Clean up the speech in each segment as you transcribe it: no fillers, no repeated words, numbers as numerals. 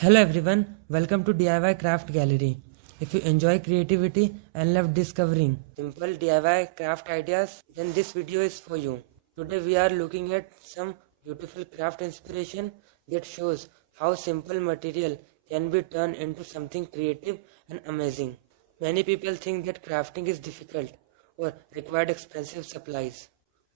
Hello everyone, welcome to DIY Craft Gallery. If you enjoy creativity and love discovering simple DIY craft ideas, then this video is for you. Today we are looking at some beautiful craft inspiration that shows how simple material can be turned into something creative and amazing. Many people think that crafting is difficult or required expensive supplies.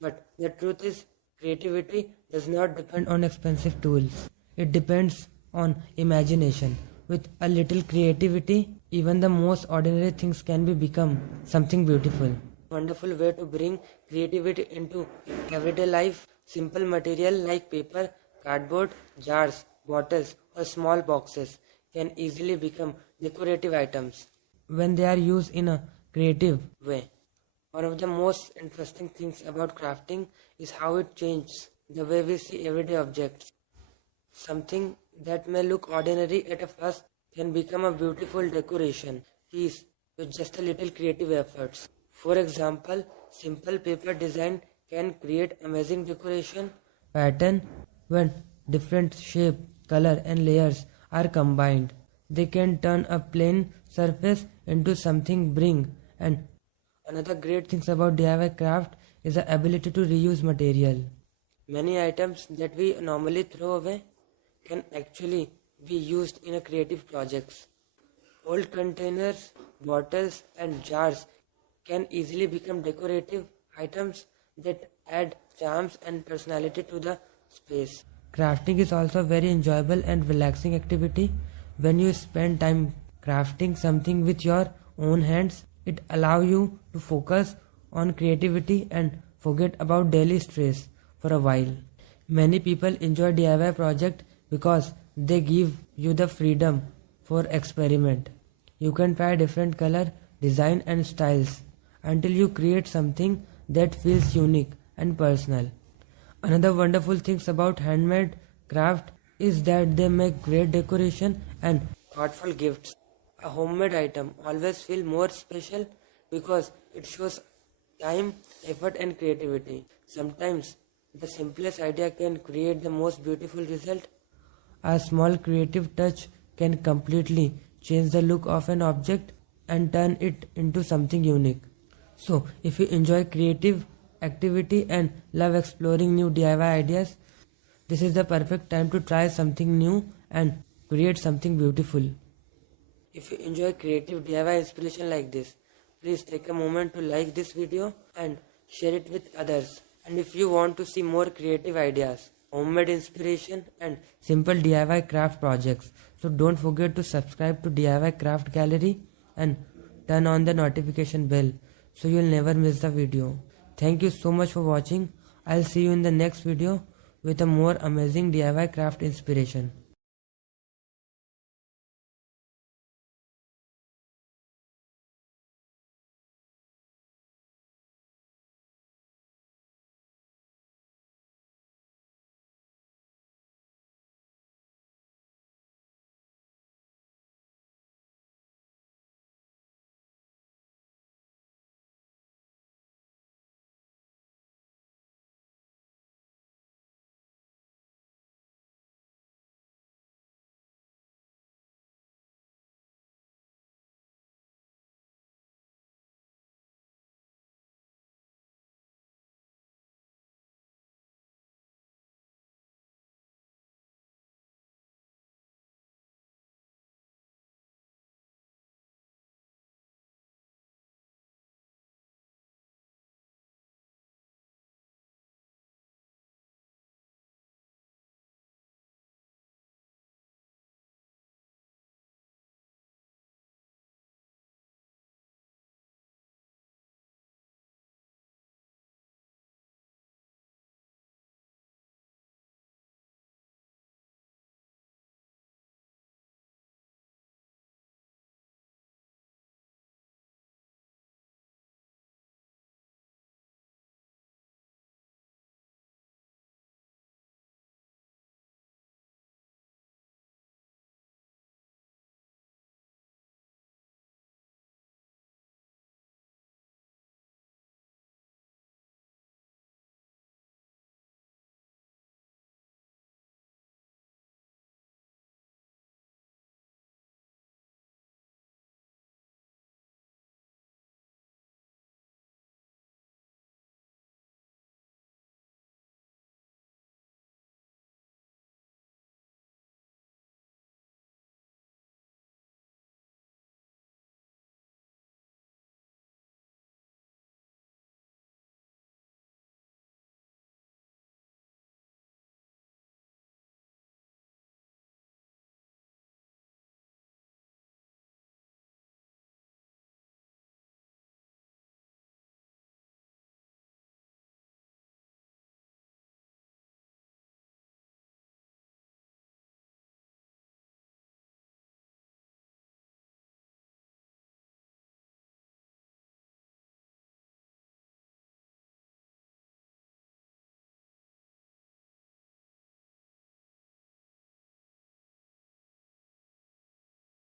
But the truth is, creativity does not depend on expensive tools. It depends on imagination. With a little creativity, even the most ordinary things can become something beautiful. Wonderful way to bring creativity into everyday life. Simple material like paper, cardboard, jars, bottles, or small boxes can easily become decorative items when they are used in a creative way. One of the most interesting things about crafting is how it changes the way we see everyday objects. Something that may look ordinary at a first can become a beautiful decoration piece with just a little creative efforts. For example, simple paper design can create amazing decoration pattern when different shape, color and layers are combined. They can turn a plain surface into something bring. And another great thing about DIY craft is the ability to reuse material. Many items that we normally throw away can actually be used in a creative projects. Old containers, bottles and jars can easily become decorative items that add charms and personality to the space. Crafting is also a very enjoyable and relaxing activity. When you spend time crafting something with your own hands, it allows you to focus on creativity and forget about daily stress for a while. Many people enjoy DIY projects because they give you the freedom for experiment. You can try different color, design and styles until you create something that feels unique and personal. Another wonderful things about handmade craft is that they make great decoration and thoughtful gifts. A homemade item always feels more special because it shows time, effort and creativity. Sometimes the simplest idea can create the most beautiful result. A small creative touch can completely change the look of an object and turn it into something unique. So, if you enjoy creative activity and love exploring new DIY ideas, this is the perfect time to try something new and create something beautiful. If you enjoy creative DIY inspiration like this, please take a moment to like this video and share it with others. And if you want to see more creative ideas, homemade inspiration and simple DIY craft projects, so don't forget to subscribe to DIY Craft Gallery and turn on the notification bell so you'll never miss the video. Thank you so much for watching. I'll see you in the next video with a more amazing DIY craft inspiration.